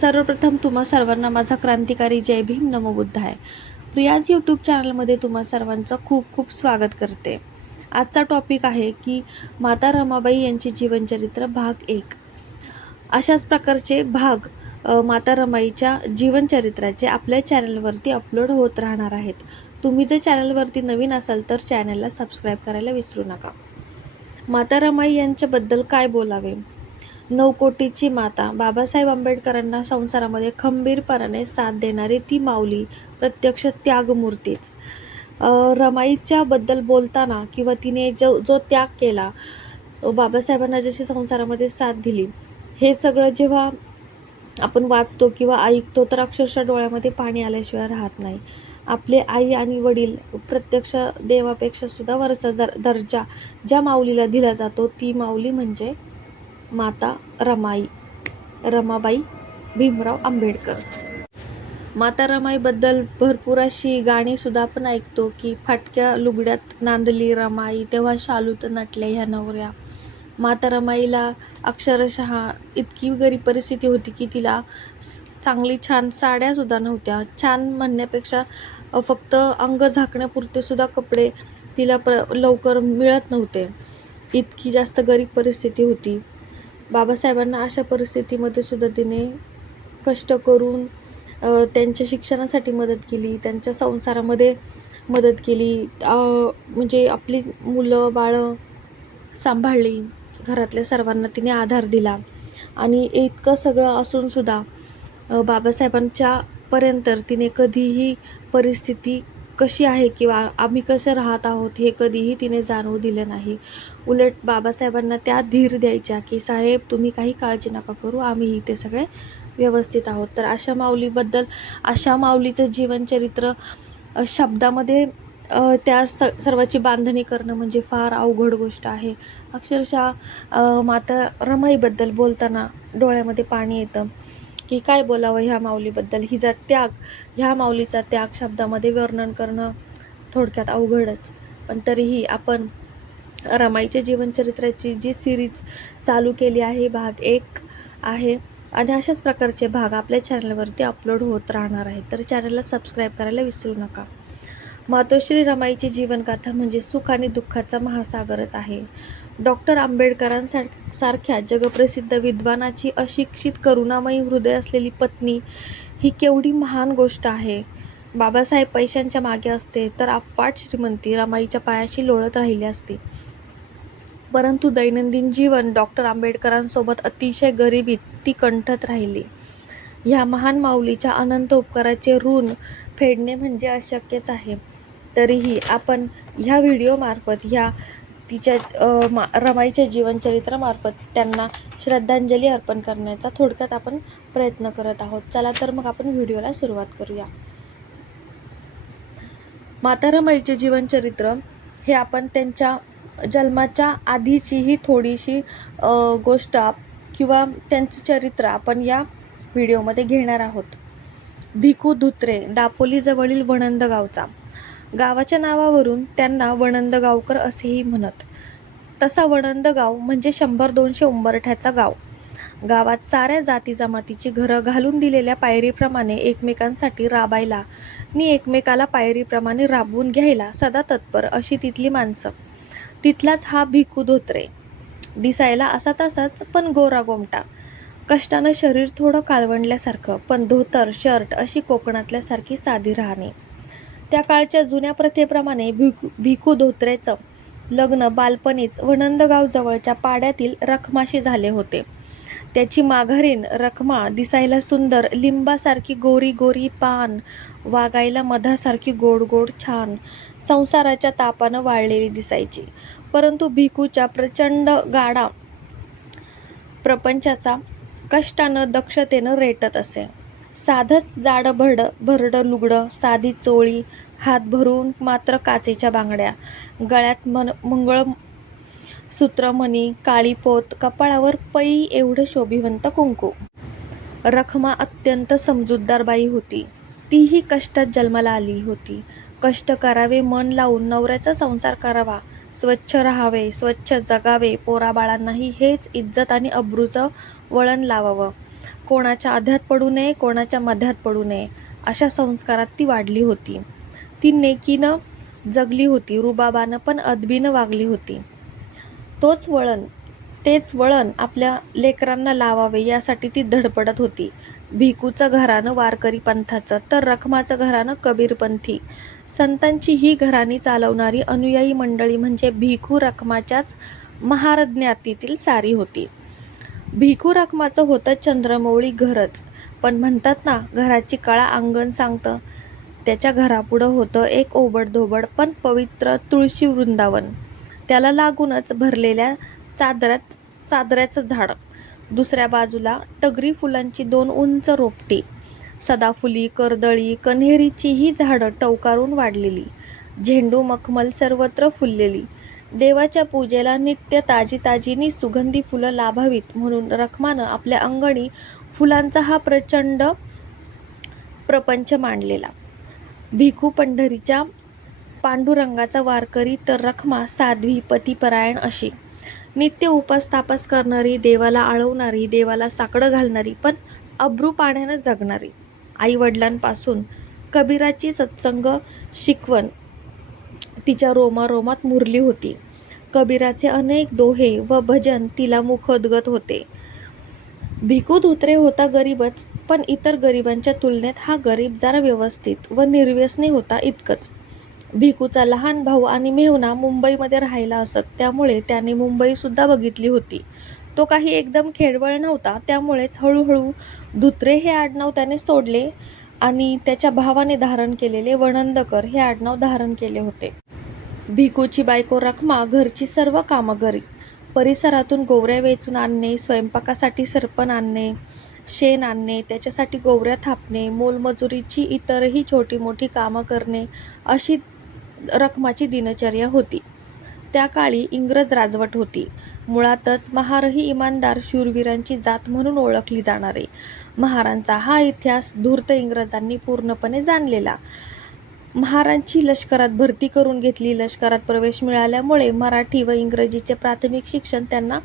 सर्वप्रथम तुम्हा सर्वांना माझा क्रांतिकारी जय भीम नमो बुद्धाय. प्रियाज यूट्यूब चॅनलमध्ये तुम्हा सर्वांचं खूप खूप स्वागत करते. आजचा टॉपिक आहे की माता रमाबाई यांचे जीवनचरित्र भाग 1. अशाच प्रकारचे भाग माता रमाईच्या जीवनचरित्राचे आपल्या चॅनलवरती अपलोड होत राहणार आहेत. तुम्ही जर चॅनलवरती नवीन असाल तर चॅनलला सबस्क्राईब करायला विसरू नका. माता रमाई यांच्याबद्दल काय बोलावे. नवकोटीची माता, बाबासाहेब आंबेडकरांना संसारामध्ये खंबीरपणाने साथ देणारी ती माऊली, प्रत्यक्ष त्यागमूर्तीच. रमाईच्या बद्दल बोलताना किंवा तिने जो त्याग केला, बाबासाहेबांना जशी संसारामध्ये साथ दिली, हे सगळं जेव्हा आपण वाचतो किंवा ऐकतो तर अक्षरशः डोळ्यामध्ये पाणी आल्याशिवाय राहत नाही. आपले आई आणि वडील प्रत्यक्ष देवापेक्षा सुद्धा वरचा दर्जा ज्या माऊलीला दिला जातो ती माऊली म्हणजे माता रमाबाई भीमराव आंबेडकर. माता रमाईबद्दल भरपूर अशी गाणीसुद्धा आपण ऐकतो की फाटक्या लुगड्यात नांदली रमाई, तेव्हा शालूत नटल्या ह्या नवऱ्या. माता रमाईला अक्षरशः इतकी गरीब परिस्थिती होती की तिला चांगली छान साड्यासुद्धा नव्हत्या. छान म्हणण्यापेक्षा फक्त अंग झाकण्यापुरते सुद्धा कपडे तिला लवकर मिळत नव्हते. इतकी जास्त गरीब परिस्थिती होती. बाबासाहेबांना अशा परिस्थितीमध्ये सुद्धा तिने कष्ट करून त्यांच्या शिक्षणासाठी मदत केली, त्यांच्या संसारामध्ये मदत केली, म्हणजे आपली मुलं बाळं सांभाळली, घरातल्या सर्वांना तिने आधार दिला. आणि इतकं सगळं असूनसुद्धा बाबासाहेबांच्या पर्यंत तिने कधीही परिस्थिती कशी आहे किंवा आम्ही कसं राहत आहोत हे कधीही तिने जाणवू दिलं नाही. उलट बाबासाहेबांना त्या धीर द्यायच्या की साहेब तुम्ही काही काळजी नका करू, आम्ही इथे सगळे व्यवस्थित आहोत. तर अशा माऊलीबद्दल, अशा माऊलीचं जीवनचरित्र शब्दामध्ये त्या सर्वाची बांधणी करणं म्हणजे फार अवघड गोष्ट आहे. अक्षरशः माता रमाईबद्दल बोलताना डोळ्यामध्ये पाणी येतं की काय बोलावं ह्या माऊलीबद्दल. हिचा त्याग, ह्या माऊलीचा त्याग शब्दामध्ये वर्णन करणं थोडक्यात अवघडच. पण तरीही आपण रमाईच्या जीवनचरित्राची जी सिरीज चालू केली आहे, भाग 1 आहे आणि अशाच प्रकारचे भाग आपल्या चॅनलवरती अपलोड होत राहणार आहेत. तर चॅनलला सबस्क्राईब करायला विसरू नका. मातोश्री रमाईची जीवनगाथा म्हणजे सुख आणि दुःखाचा महासागरच आहे. डॉक्टर आंबेडकरांसारख्या जगप्रसिद्ध विद्वानाची अशिक्षित करुणामयी हृदय असलेली पत्नी ही केवढी महान गोष्ट आहे. बाबासाहेब पैशांच्या मागे असते तर अफाट श्रीमंती रमाईच्या पायाशी लोळत राहिली असती. परंतु दैनंदिन जीवन डॉक्टर आंबेडकरांसोबत अतिशय गरिबीत ती कंठत राहिली. ह्या महान माऊलीच्या अनंत उपकाराचे ऋण फेडणे म्हणजे अशक्यच आहे. तरीही आपण ह्या व्हिडिओमार्फत ह्या तिच्या रमाईच्या जीवनचरित्रामार्फत त्यांना श्रद्धांजली अर्पण करण्याचा थोडक्यात आपण प्रयत्न करत आहोत. चला तर मग आपण व्हिडिओला सुरुवात करूया. माता रमाईचे जीवनचरित्र हे आपण त्यांच्या जन्माच्या आधीचीही थोडीशी गोष्ट किंवा त्यांचं चरित्र आपण या व्हिडिओमध्ये घेणार आहोत. भिकू धुत्रे, दापोलीजवळील वणंद गावचा. गावाच्या नावावरून त्यांना वणंदगावकर असेही म्हणत. तसा वणंदगाव म्हणजे 100-200 उंबरठ्याचा गाव. गावात साऱ्या जाती जमातीची घरं घालून दिलेल्या पायरीप्रमाणे एकमेकांसाठी राबायला आणि एकमेकाला पायरीप्रमाणे राबवून घ्यायला सदा तत्पर अशी तिथली माणसं. तिथलाच हा भिकू धोत्रे. दिसायला असा तसाच पण गोरा गोमटा. कष्टानं शरीर थोडं काळवंडल्यासारखं, पण धोतर शर्ट अशी कोकणातल्यासारखी साधी राहणे. त्या काळच्या जुन्या प्रथेप्रमाणे भिकू धोत्रेचं लग्न बालपणीच वणंदगाव जवळच्या पाड्यातील रखमाशी झाले होते. त्याची माघारीन रखमा दिसायला सुंदर, लिंबासारखी गोरी गोरी पान, वागायला मधासारखी गोड गोड छान, संसाराच्या तापानं वाळलेली दिसायची. परंतु भिकूच्या प्रचंड गाडा प्रपंचाचा कष्टानं दक्षतेनं रेटत असे. साधंच जाडं भरडं लुगडं, साधी चोळी, हात भरून मात्र काचेच्या बांगड्या, गळ्यात मंगळसूत्र, मणी, काळी पोत, कपाळावर पै एवढं शोभिवंत कुंकू. रखमा अत्यंत समजूतदार बाई होती. तीही कष्टात जन्माला आली होती. कष्ट करावे मन लावून, नवऱ्याचा संसार करावा, स्वच्छ राहावे, स्वच्छ जगावे, पोराबाळांनाही हेच इज्जत आणि अब्रूचं वळण लावावं. कोणाच्या अध्यात पडू नये, कोणाच्या मध्यात पडू नये अशा संस्कारात ती वाढली होती. ती नेकीनं जगली होती, रुबाबानं पण अदबीनं वागली होती. तेच वळण आपल्या लेकरांना लावावे यासाठी ती धडपडत होती. भिकूचं घराणं वारकरी पंथाचं, तर रखमाचं घराणं कबीरपंथी. संतांची ही घराणी चालवणारी अनुयायी मंडळी म्हणजे भिकू रखमाच्याच महार ज्ञातीतील सारी होती. भिकू रखमाचं होतं चंद्रमौळी घरच, पण म्हणतात ना, घराची कळा अंगण सांगतं. त्याच्या घरापुढं होतं एक ओबडधोबड पण पवित्र तुळशी वृंदावन. त्याला लागूनच भरलेल्या चादऱ्याचं झाड. दुसऱ्या बाजूला टगरी फुलांची 2 उंच रोपटी, सदाफुली, कर्दळी, कण्हेरीची ही झाडं टवकारून वाढलेली, झेंडू मखमल सर्वत्र फुललेली. देवाच्या पूजेला नित्य ताजी सुगंधी फुलं लाभावीत म्हणून रखमानं आपल्या अंगणी फुलांचा हा प्रचंड प्रपंच मांडलेला. भिकू पंढरीच्या पांडुरंगाचा वारकरी, तर रखमा साध्वी पतिपरायण अशी. नित्य उपास तापास करणारी, देवाला आळवणारी, देवाला साकडं घालणारी, पण अब्रू पाण्यानं जगणारी. आईवडिलांपासून कबीराची सत्संग शिकवण तिच्या रोमारोमात मुरली होती. कबीराचे अनेक दोहे व भजन तिला मुखोद्गत होते. भिकू धोत्रे होता गरीबच, पण इतर गरिबांच्या तुलनेत हा गरीब जरा व्यवस्थित व निर्व्यसनी होता इतकंच. भिकूचा लहान भाऊ आणि मेहुणा मुंबईमध्ये राहायला असत, त्यामुळे त्याने मुंबईसुद्धा बघितली होती. तो काही एकदम खेडवळ नव्हता, त्यामुळेच हळूहळू धोत्रे हे आडनाव त्याने सोडले आणि त्याच्या भावाने धारण केलेले वणंदकर हे आडनाव धारण केले होते. भिकूची बायको रखमा घरची सर्व कामं करी. परिसरातून गोवऱ्या वेचून आणणे, स्वयंपाकासाठी सरपण आणणे, शेण आणणे, त्याच्यासाठी गोवऱ्या थापणे, मोलमजुरीची इतरही छोटी मोठी कामं करणे अशी रखमाची दिनचर्या होती. त्या काळी इंग्रज राजवट होती. मुळातच महारही इमानदार शूरवीरांची जात म्हणून ओळखली जाणारे. महारांचा हा इतिहास धूर्त इंग्रजांनी पूर्णपणे जाणलेला. महारांची लष्करात भरती करून घेतली. लष्करात प्रवेश मिळाल्यामुळे मराठी व इंग्रजीचे प्राथमिक शिक्षण त्यांना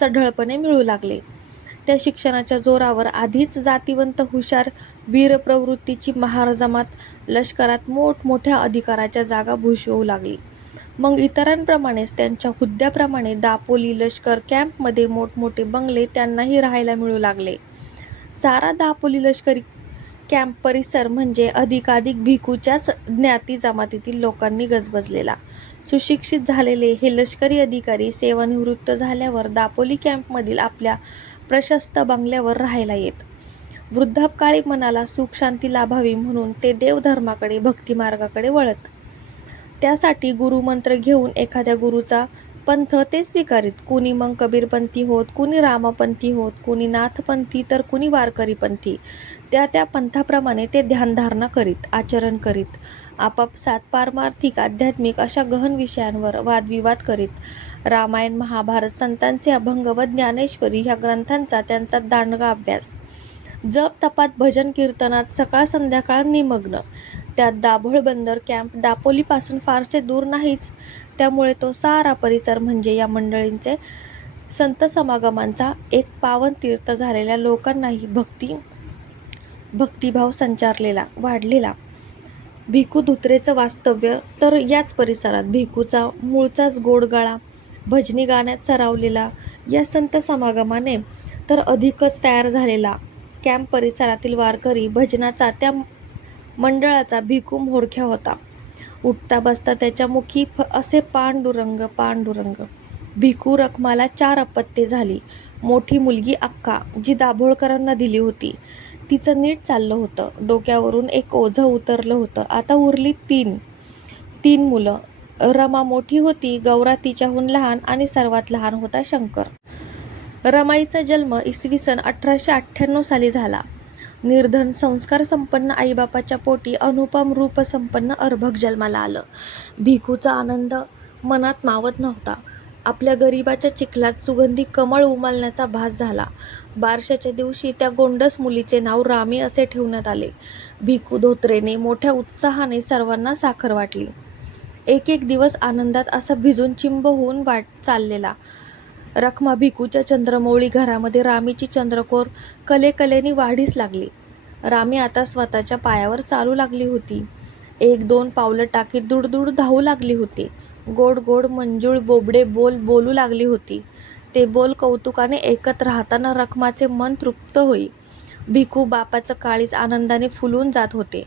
सढळपणे मिळू लागले. त्या शिक्षणाच्या जोरावर आधीच जातीवंत हुशार वीरप्रवृत्तीची महार जमात लष्करात मोठमोठ्या अधिकाराच्या जागा भूषवू लागली. मग इतरांप्रमाणेच त्यांच्या हुद्द्याप्रमाणे दापोली लष्कर कॅम्पमध्ये मोठमोठे बंगले त्यांनाही राहायला मिळू लागले. सारा दापोली लष्करी कॅम्प परिसर म्हणजे अधिकाधिक भिकूच्याच ज्ञाती जमातीतील लोकांनी गजबजलेला. सुशिक्षित झालेले हे लष्करी अधिकारी सेवानिवृत्त झाल्यावर दापोली कॅम्पमधील आपल्या प्रशस्त बंगल्यावर राहायला येत. वृद्धापकाळी मनाला सुख शांती लाभावी म्हणून ते देवधर्माकडे, भक्तिमार्गाकडे वळत. त्यासाठी गुरुमंत्र घेऊन एखाद्या गुरुचा पंथ ते स्वीकारीत. कुणी मग कबीरपंथी होत, कुणी रामपंथी होत, कुणी नाथपंथी, तर कुणी वारकरीपंथी. त्या पंथाप्रमाणे ते ध्यानधारणा करीत, आचरण करीत, आपापसात पारमार्थिक, आध्यात्मिक अशा गहन विषयांवर वादविवाद करीत. रामायण, महाभारत, संतांचे अभंग व ज्ञानेश्वरी ह्या ग्रंथांचा त्यांचा दांडगा अभ्यास. जप, तपात, भजन, कीर्तनात सकाळ संध्याकाळ निमग्न. त्यात दाभोळ बंदर कॅम्प दापोलीपासून फारसे दूर नाहीच, त्यामुळे तो सारा परिसर म्हणजे या मंडळींचे संत समागमांचा एक पावन तीर्थ झालेल्या लोकांनाही भक्तिभाव संचारलेला, वाढलेला. भिकू धोत्रेचं वास्तव्य तर याच परिसरात. भिकूचा मूळचाच गोडगळा भजनी गाण्यात सरावलेला या संत समागमाने तर अधिकच तयार झालेला. कॅम्प परिसरातील वारकरी भजनाचा, त्या मंडळाचा भिकू म्होरक्या होता. उठता बसता त्याच्या मुखी असे पांडुरंग पांडुरंग. भिकू रखमाला 4 अपत्ये झाली. मोठी मुलगी अक्का, जी दाभोळकरांना दिली होती. तिचं नीट चाललं होतं. डोक्यावरून एक ओझं उतरलं होतं. आता उरली 3 मुलं. रमा मोठी होती, गौरा तिच्याहून लहान आणि सर्वात लहान होता शंकर. रमाईचा जन्म इसवी सन 1898 साली झाला. निर्धन, संस्कार संपन्न आईबापाच्या पोटी अनुपम रूप संपन्न अर्भक जन्माला आलं. भिकूचा आनंद मनात मावत नव्हता. आपल्या गरिबाच्या चिखलात सुगंधी कमळ उमलण्याचा भास झाला. बारशाच्या दिवशी त्या गोंडस मुलीचे नाव रामी असे ठेवण्यात आले. भिकू धोत्रेने मोठ्या उत्साहाने सर्वांना साखर वाटली. एक दिवस आनंदात असा भिजून चिंब होऊन चाललेला. रखमा भिकूच्या चंद्रमौळी घरामध्ये रामीची चंद्रकोर कलेकलेने वाढीस लागली. रामी आता स्वतःच्या पायावर चालू लागली होती. 1-2 पावलं टाकीत दुडदुड धावू लागली होती. गोड गोड मंजूळ बोबडे बोल बोलू लागली होती. ते बोल कौतुकाने ऐकत राहताना रखमाचे मन तृप्त होई. भिकू बापाचं काळीज आनंदाने फुलून जात होते.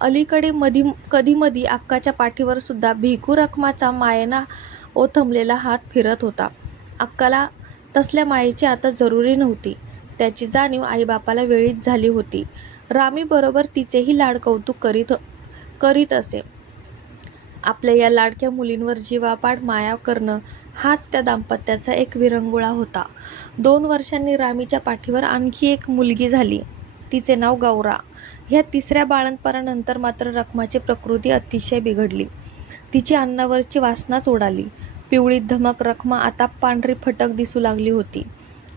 अलीकडे कधीमधी अक्काच्या पाठीवर सुद्धा भिकू रखमाचा मायेना ओथंबलेला हात फिरत होता. अक्काला तसल्या मायेची आता जरुरी नव्हती. त्याची जाणीव आईबापाला वेळीच झाली होती. रामी बरोबर तिचेही लाड कौतुक करीत असे. आपल्या या लाडक्या मुलींवर जीवापाड माया करणं हाच त्या दाम्पत्याचा एक विरंगुळा होता. 2 वर्षांनी रामीच्या पाठीवर आणखी एक मुलगी झाली. तिचे नाव गौरा. ह्या 3ऱ्या बाळंतपणानंतर मात्र रखमाची प्रकृती अतिशय बिघडली. तिची अन्नावरची वासनाच उडाली. पिवळी धमक रखमा आता पांढरी फटक दिसू लागली होती.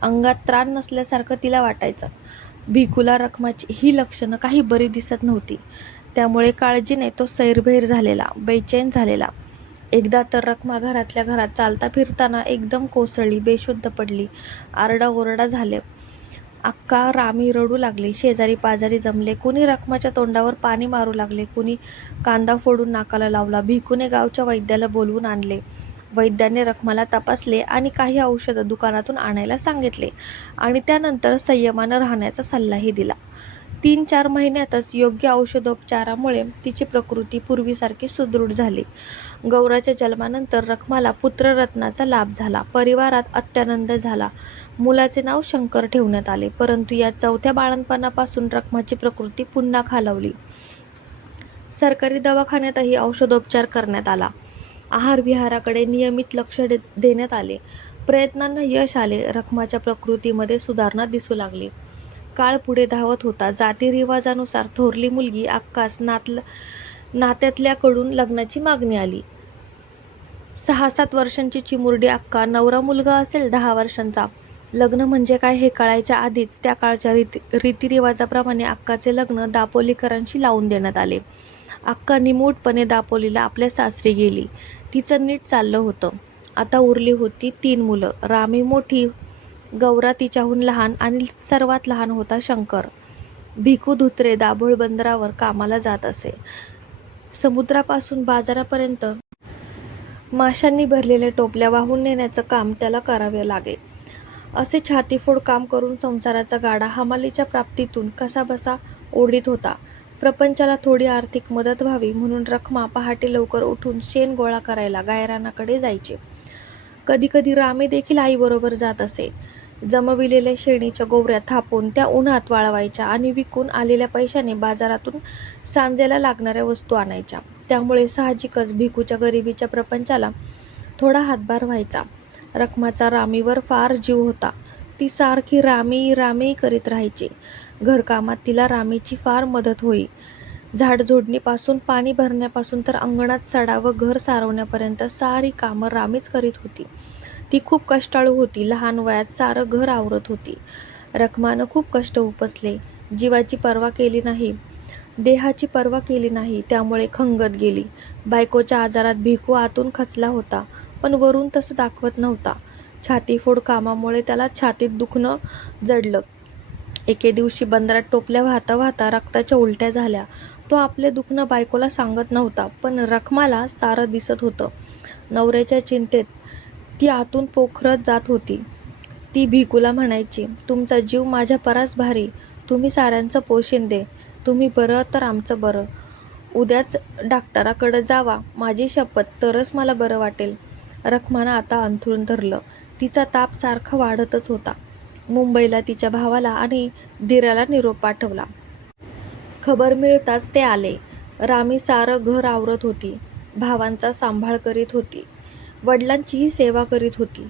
अंगात त्राण नसल्यासारखं तिला वाटायचं. भिकूला रखमाची ही लक्षणं काही बरी दिसत नव्हती. त्यामुळे काळजीने तो सैरभैर झालेला, बेचैन झालेला. एकदा तर रखमा घरातल्या घरात चालता फिरताना एकदम कोसळली, बेशुद्ध पडली. आरडाओरडा झाले. अक्का, रामी रडू लागली. शेजारी पाजारी जमले. कुणी रखमाच्या तोंडावर पाणी मारू लागले, कुणी कांदा फोडून नाकाला लावला. भिकूने गावच्या वैद्याला बोलवून आणले. वैद्याने रखमाला तपासले आणि काही औषधं दुकानातून आणायला सांगितले आणि त्यानंतर संयमानं राहण्याचा सल्लाही दिला. 3-4 महिन्यातच योग्य औषधोपचारामुळे तिची प्रकृती पूर्वीसारखी सुदृढ झाली. गौराच्या जन्मानंतर रखमाला पुत्ररत्नाचा लाभ झाला. परिवारात अत्यानंद झाला. मुलाचे नाव शंकर ठेवण्यात आले. परंतु या 4थ्या बाळंतपणापासून रखमाची प्रकृती पुन्हा खालावली. सरकारी दवाखान्यातही औषधोपचार करण्यात आला. आहार-विहाराकडे नियमित लक्ष देण्यात आले. प्रयत्नांना यश आले. रखमाच्या प्रकृतीमध्ये सुधारणा दिसू लागली. काळ पुढे धावत होता. जातीरिवाजानुसार थोरली मुलगी अक्कास नात्यातल्याकडून लग्नाची मागणी आली. 6-7 वर्षांची चिमुरडी अक्का. नवरा मुलगा असेल 10 वर्षांचा. लग्न म्हणजे काय हे कळायच्या आधीच त्या काळच्या रीतिरिवाजाप्रमाणे अक्काचे लग्न दापोलीकरांशी लावून देण्यात आले. अक्का निमूटपणे दापोलीला आपल्या सासरी गेली. तिचं नीट चाललं होतं. आता उरली होती 3 मुलं. रामी मोठी, गौरा तिच्याहून लहान आणि सर्वात लहान होता शंकर. भिकू धुत्रे दाभोळ बंदरावर कामाला जात असे. समुद्रापासून बाजारापर्यंत माशांनी भरलेल्या टोपल्या वाहून नेण्याचं काम त्याला करावे लागे. असे छातीफोड काम करून संसाराचा गाडा हमालीच्या प्राप्तीतून कसाबसा ओढीत होता. प्रपंचाला थोडी आर्थिक मदत व्हावी म्हणून रखमा पहाटे लवकर उठून शेण गोळा करायला गायरानाकडे जायचे. कधीकधी रामी देखील आईबरोबर जात असे. जमविलेल्या शेणीच्या गोवऱ्या थापून त्या उन्हात वाळवायच्या आणि विकून आलेल्या पैशाने बाजारातून सांजेला लागणाऱ्या वस्तू आणायच्या. त्यामुळे साहजिकच भिकूच्या गरिबीच्या प्रपंचाला थोडा हातभार व्हायचा. रखमाचा रामीवर फार जीव होता. ती सारखी रामी रामी करीत राहायची. घरकामात तिला रामीची फार मदत होई. झाडझोडणीपासून, पाणी भरण्यापासून तर अंगणात सडा व घर सारवण्यापर्यंत सारी कामं रामीच करीत होती. ती खूप कष्टाळू होती. लहान वयात सारं घर आवरत होती. रखमानं खूप कष्ट उपसले. जीवाची पर्वा केली नाही, देहाची पर्वा केली नाही. त्यामुळे खंगत गेली. बायकोच्या आजारात भिकू आतून खचला होता, पण वरून तसं दाखवत नव्हता. छातीफोड कामामुळे त्याला छातीत दुखणं जडलं. एके दिवशी बंदरात टोपल्या वाहता वाहता रक्ताच्या उलट्या झाल्या. तो आपले दुखणं बायकोला सांगत नव्हता, पण रखमाला सारं दिसत होतं. नवऱ्याच्या चिंतेत ती आतून पोखरत जात होती. ती भिकूला म्हणायची, तुमचा जीव माझ्या परास भारी. तुम्ही साऱ्यांचं पोशिंदे. तुम्ही बरं तर आमचं बरं. उद्याच डॉक्टराकडं जावा, माझी शपथ, तरच मला बरं वाटेल. रखमानं आता अंथरूण धरलं. तिचा ताप सारखा वाढतच होता. मुंबईला तिच्या भावाला आणि दिराला निरोप पाठवला. खबर मिळताच ते आले. रामी सारं घर आवरत होती. भावांचा सांभाळ करीत होती. वडिलांचीही सेवा करीत होती.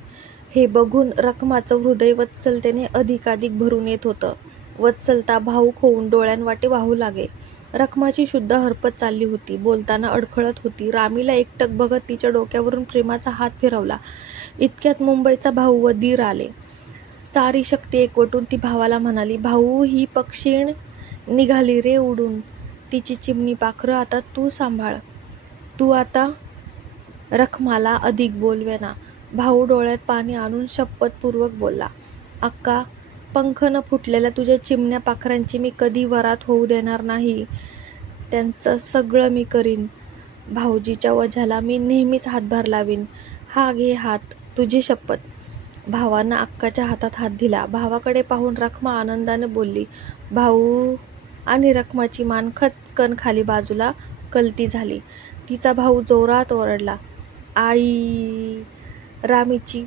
हे बघून रखमाचं हृदय वत्सलतेने अधिकाधिक भरून येत होतं. वत्सलता भावूक होऊन डोळ्यांवाटे वाहू लागे. रखमाची शुद्ध हरपत चालली होती. बोलताना अडखळत होती. रामीला एकटक बघत तिच्या डोक्यावरून प्रेमाचा हात फिरवला. इतक्यात मुंबईचा भाऊ व दीर आले. सारी शक्ती एकवटून ती भावाला म्हणाली, भाऊ, ही पक्षीण निघाली रे उडून. तिची चिमणी पाखरं आता तू सांभाळ. तू आता. रखमाला अधिक बोलवेना. भाऊ डोळ्यात पाणी आणून शपथपूर्वक बोलला, अक्का, पंख न फुटलेल्या तुझ्या चिमण्या पाखरांची मी कधी वरात होऊ देणार नाही. त्यांचं सगळं मी करीन. भाऊजीच्या वझ्याला मी नेहमीच हातभार लावीन. हा घे हात, तुझी शपथ. भावानं अक्काच्या हातात हात दिला. भावाकडे पाहून रखमा आनंदाने बोलली, भाऊ. आणि रखमाची मान खचकन खाली बाजूला कलती झाली. तिचा भाऊ जोरात ओरडला, आई. रामीची,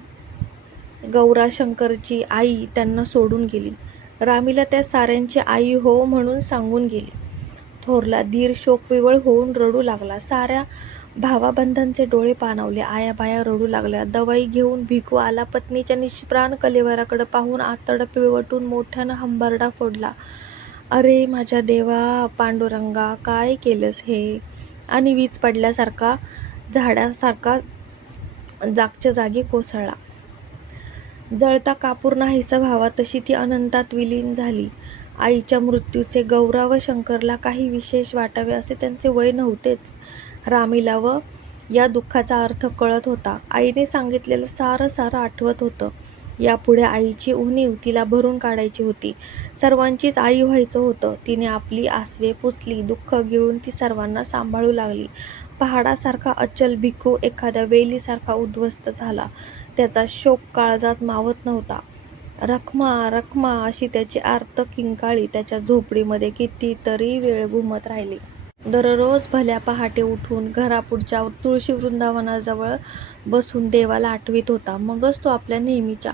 गौराशंकरची आई त्यांना सोडून गेली. रामीला त्या साऱ्यांची आई हो म्हणून सांगून गेली. थोरला दीर शोकविवळ होऊन रडू लागला. साऱ्या भावाबंधांचे डोळे पाणावले. आया बाया रडू लागल्या. दवाई घेऊन भिकू आला. पत्नीच्या निष्प्राण कलेवराकडे पाहून आतड पिळवटून मोठ्यानं हंबरडा फोडला, अरे माझ्या देवा, पांडुरंगा, काय केलंस हे. आणि वीज पडल्यासारखा झाडासारखा जागच्या जागी कोसळला. जळता कापूर नाहीसा व्हावा तशी ती अनंतात विलीन झाली. आईच्या मृत्यूचे गौरा व शंकरला काही विशेष वाटावे असे त्यांचे वय नव्हतेच. रामीला व या दुःखाचा अर्थ कळत होता. आईने सांगितलेलं सारं सारं आठवत होतं. यापुढे आईची उणीव तिला भरून काढायची होती. सर्वांचीच आई व्हायचं होतं. तिने आपली आसवे पुसली. दुःख गिळून ती सर्वांना सांभाळू लागली. पहाडासारखा अचल भिकू एखाद्या वेलीसारखा उद्ध्वस्त झाला. त्याचा शोक काळजात मावत नव्हता. रखमा, रखमा अशी त्याची आर्त किंकाळी त्याच्या झोपडीमध्ये कितीतरी वेळ घुमत राहिली. दररोज भल्या पहाटे उठून घरापुढच्या तुळशी वृंदावनाजवळ बसून देवाला आठवीत होता. मगच तो आपल्या नेहमीच्या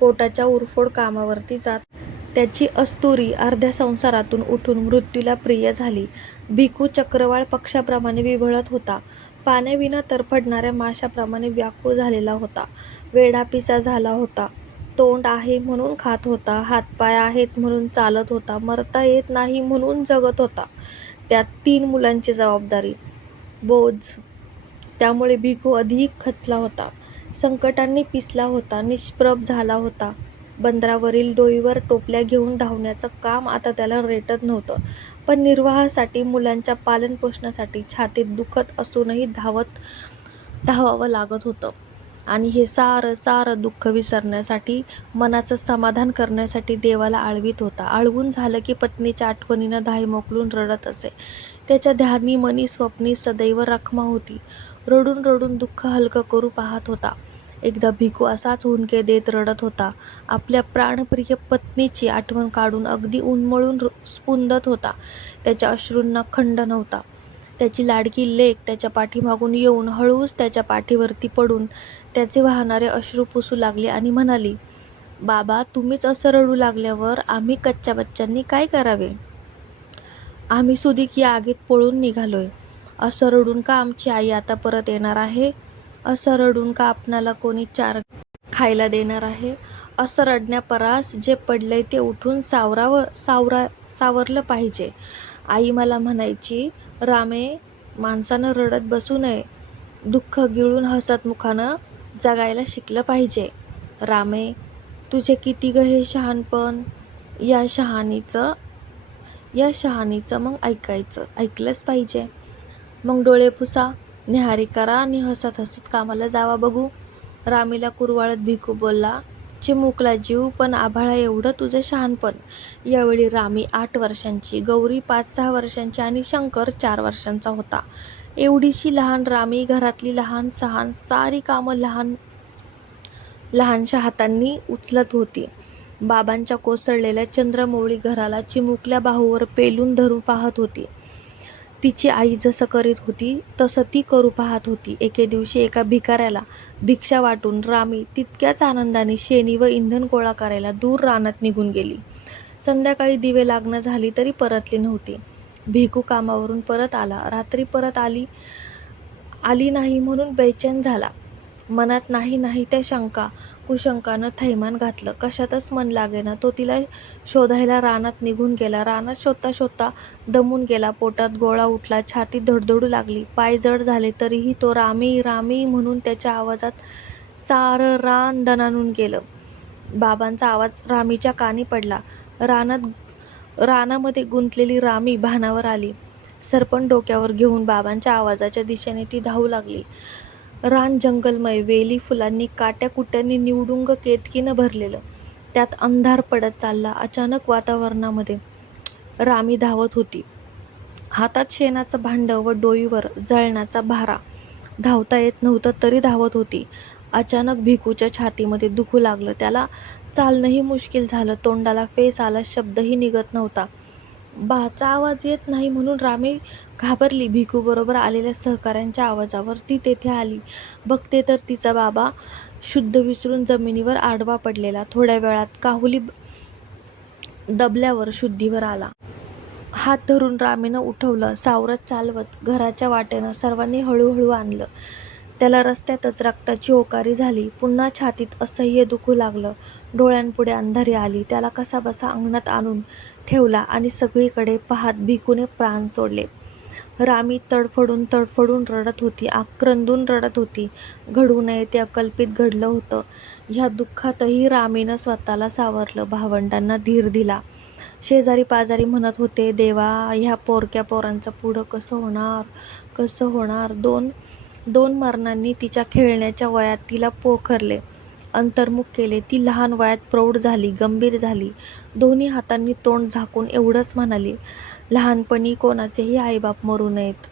पोटाच्या उरफोड कामावरती जात. त्याची अस्तुरी अर्ध्या संसारातून उठून मृत्यूला प्रिय झाली. भिकू चक्रवाळ पक्षाप्रमाणे विव्हळत होता. पाण्याविना तरफडणाऱ्या माशाप्रमाणे व्याकुळ झालेला होता. वेडापिसा झाला होता. तोंड आहे म्हणून खात होता. हातपाय आहेत म्हणून चालत होता. मरता येत नाही म्हणून जगत होता. त्यात 3 मुलांची जबाबदारी, बोझ. त्यामुळे भिकू अधिक खचला होता. संकटांनी पिसला होता. निष्प्रभ झाला होता. बंदरावरील डोईवर टोपल्या घेऊन धावण्याचं काम आता त्याला रेटत नव्हतं. पण निर्वाहासाठी, मुलांच्या पालनपोषणासाठी छातीत दुखत असूनही धावावं लागत होतं. आणि हे सारं सारं दुःख विसरण्यासाठी, मनाचं समाधान करण्यासाठी देवाला आळवीत होता. आळवून झालं की पत्नीच्या आठवणीनं धाय मोकलून रडत असे. त्याच्या ध्यानी, मनी, स्वप्नी सदैव रखमा होती. रडून रडून दुःख हलकं करू पाहत होता. एकदा भिकू असाच हुंदके देत रडत होता. आपल्या प्राणप्रिय पत्नीची आठवण काढून अगदी उन्मळून स्पुंदत होता. त्याच्या अश्रूंना खंड नव्हता. त्याची लाडकी लेक त्याच्या पाठीमागून येऊन हळूच त्याच्या पाठीवरती पडून त्याचे वाहणारे अश्रू पुसू लागली आणि म्हणाली, बाबा, तुम्हीच असं रडू लागल्यावर आम्ही कच्च्या बच्च्यांनी काय करावे. आम्ही सुधीक या आगीत पळून निघालोय. असं रडून का आमची आई आता परत येणार आहे. असं रडून का आपणाला कोणी 4 खायला देणार आहे. असं रडण्यापरास जे पडलंय ते उठून सावरलं पाहिजे. आई मला म्हणायची, रामे, माणसानं रडत बसू नये. दुःख गिळून हसत मुखानं जगायला शिकलं पाहिजे. रामे, तुझे किती ग हे शहाणपण. या शहाणीचं मग ऐकलंच पाहिजे. मग डोळे पुसा, न्याहारी करा आणि हसत हसत कामाला जावा बघू. रामीला कुरवाळत भिकू बोलला, चिमुकला जीव, पण आभाळा एवढं तुझं शहाणपण. यावेळी रामी 8 वर्षांची, गौरी 5-6 वर्षांची आणि शंकर 4 वर्षांचा होता. एवढीशी लहान रामी घरातली लहान सहान सारी कामं लहानशा हातांनी उचलत होती. बाबांच्या कोसळलेल्या चंद्रमौळी घराला चिमुकल्या बाहूवर पेलून धरून पाहत होती. तिची आई जसं करीत होती तसं ती करू पाहत होती. एके दिवशी एका भिकाऱ्याला भिक्षा वाटून रामी तितक्याच आनंदाने शेणी व इंधन गोळा करायला दूर रानात निघून गेली. संध्याकाळी दिवे लागणं झाली तरी परतली नव्हती. भिकू कामावरून परत आला. रात्री परत आली नाही म्हणून बेचैन झाला. मनात नाही त्या शंका कुशंकानं थैमान घातलं. कशातच मन लागेना. तो तिला शोधायला रानात निघून गेला. रानात शोधता शोधता दमून गेला. पोटात गोळा उठला. छाती धडधडू लागली. पाय जड झाले. तरीही तो रामी रामी म्हणून त्याच्या आवाजात सारं रान दणाणून गेलं. बाबांचा आवाज रामीच्या कानी पडला. रानामध्ये गुंतलेली रामी भानावर आली. सरपण डोक्यावर घेऊन बाबांच्या आवाजाच्या दिशेने ती धावू लागली. रान जंगलमय, वेली फुलांनी काट्याकुट्यांनी निवडुंग केतकीनं भरलेलं. त्यात अंधार पडत चालला. अचानक वातावरणामध्ये रामी धावत होती. हातात शेणाचं भांडं व डोईवर जळणाचा भारा. धावता येत नव्हतं तरी धावत होती. अचानक भिकूच्या छातीमध्ये दुखू लागलं. त्याला चालणंही मुश्किल झालं. तोंडाला फेस आला. शब्दही निघत नव्हता. बाचा आवाज येत नाही म्हणून रामी घाबरली. भिकूबरोबर आलेल्या सहकाऱ्यांच्या आवाजावर ती तेथे आली. बघते तर तिचा बाबा शुद्ध विसरून जमिनीवर आडवा पडलेला. थोड्या वेळात काहुली दबल्यावर शुद्धीवर आला. हात धरून रामीनं उठवलं. सावरत चालवत घराच्या वाटेनं सर्वांनी हळूहळू आणलं. त्याला रस्त्यातच रक्ताची ओकारी झाली. पुन्हा छातीत असह्य दुखू लागलं. डोळ्यांपुढे अंधारी आली. त्याला कसाबसा अंगणात आणून ठेवला आणि सगळीकडे पाहत भिकूने प्राण सोडले. रामी तडफडून रडत होती. आक्रंदून रडत होती. घडू नये ते अकल्पित घडलं होतं. ह्या दुःखातही रामीनं स्वतःला सावरलं. भावंडांना धीर दिला. शेजारी पाजारी म्हणत होते, देवा, ह्या पोरक्या पोरांचं पुढं कसं होणार. दोन मरणांनी तिच्या खेळण्याच्या वयात तिला पोखरले, अंतर्मुख केले. ती लहान वयात प्रौढ झाली, गंभीर झाली. दोन्ही हातांनी तोंड झाकून एवढंच म्हणाली, लहानपणी कोणाचेही आईबाप मरू नयेत.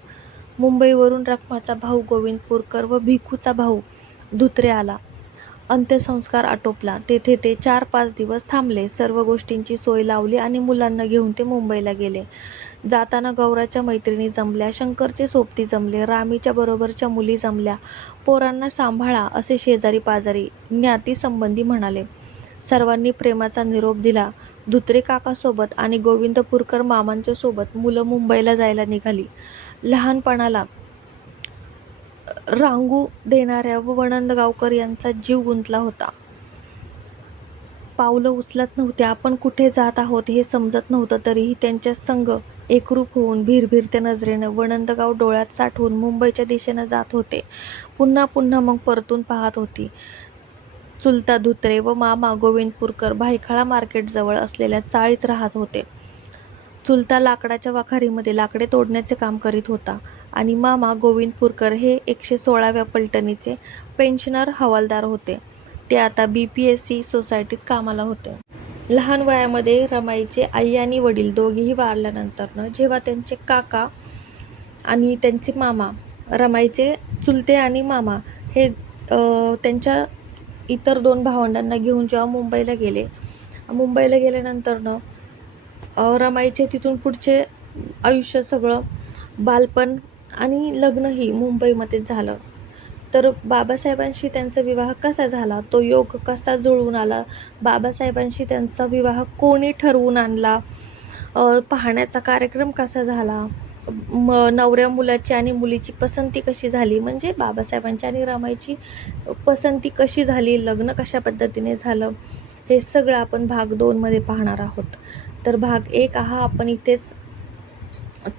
मुंबईवरून रखमाचा भाऊ गोविंदपूरकर व भिकूचा भाऊ धुत्रे आला. अंत्यसंस्कार आटोपला. तेथे ते 4-5 दिवस थांबले. सर्व गोष्टींची सोय लावली आणि मुलांना घेऊन ते मुंबईला गेले. जाताना गौराच्या मैत्रिणी जमल्या, शंकरचे सोबती जमले, रामीच्या बरोबरच्या मुली जमल्या. पोरांना सांभाळा असे शेजारी पाजारी, ज्ञातीसंबंधी म्हणाले. सर्वांनी प्रेमाचा निरोप दिला. धुत्रे काकासोबत आणि गोविंदपूरकर मामांच्या सोबत मुलं मुंबईला जायला निघाली. लहानपणाला रांगू देणाऱ्या व वणंदगावकर यांचा जीव गुंतला होता. पावलं उचलत नव्हते. आपण कुठे जात आहोत हे समजत नव्हतं. तरीही त्यांच्या संग एकरूप होऊन भिरभिरत्या नजरेनं वणंदगाव डोळ्यात साठवून मुंबईच्या दिशेनं जात होते. पुन्हा मग परतून पाहत होती. चुलता धुत्रे व मामा गोविंदपूरकर भायखळा मार्केटजवळ असलेल्या चाळीत राहत होते. चुलता लाकडाच्या वाखारीमध्ये लाकडे तोडण्याचे काम करीत होता आणि मामा गोविंदपूरकर हे 116व्या पलटणीचे पेन्शनर हवालदार होते. ते आता BPSC सोसायटीत कामाला होते. लहान वयामध्ये रमाईचे आई आणि वडील दोघेही वारल्यानंतर जेव्हा त्यांचे काका आणि त्यांचे मामा, रमाईचे चुलते आणि मामा हे त्यांच्या इतर 2 भावंडांना घेऊन जेव्हा मुंबईला गेल्यानंतर रमाईचे तिथून पुढचे आयुष्य सगळं, बालपण आणि लग्नही मुंबईमध्येच झालं. तर बाबासाहेबांशी त्यांचा विवाह कसा झाला, तो योग कसा जुळून आला, बाबासाहेबांशी त्यांचा विवाह कोणी ठरवून आणला, पाहण्याचा कार्यक्रम कसा झाला, नवऱ्या मुलाची आणि मुलीची पसंती कशी झाली, म्हणजे बाबासाहेबांची आणि रमाईची पसंती कशी झाली, लग्न कशा पद्धतीने झालं, हे सगळं आपण भाग 2 मध्ये पाहणार आहोत. तर भाग 1 हा आपण इथेच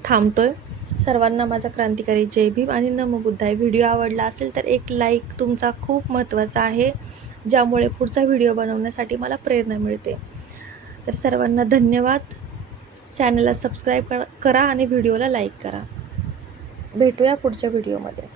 थांबतोय. सर्वांना माझा क्रांतिकारी जय भीम आणि नमो बुद्धाय. व्हिडिओ आवडला असेल तर एक लाईक तुमचा खूप महत्त्वाचा आहे, ज्यामुळे पुढचा व्हिडिओ बनवण्यासाठी मला प्रेरणा मिळते. तर सर्वांना धन्यवाद. चॅनलला सबस्क्राईब करा आणि व्हिडिओला लाईक करा. भेटूया पुढच्या व्हिडिओमध्ये.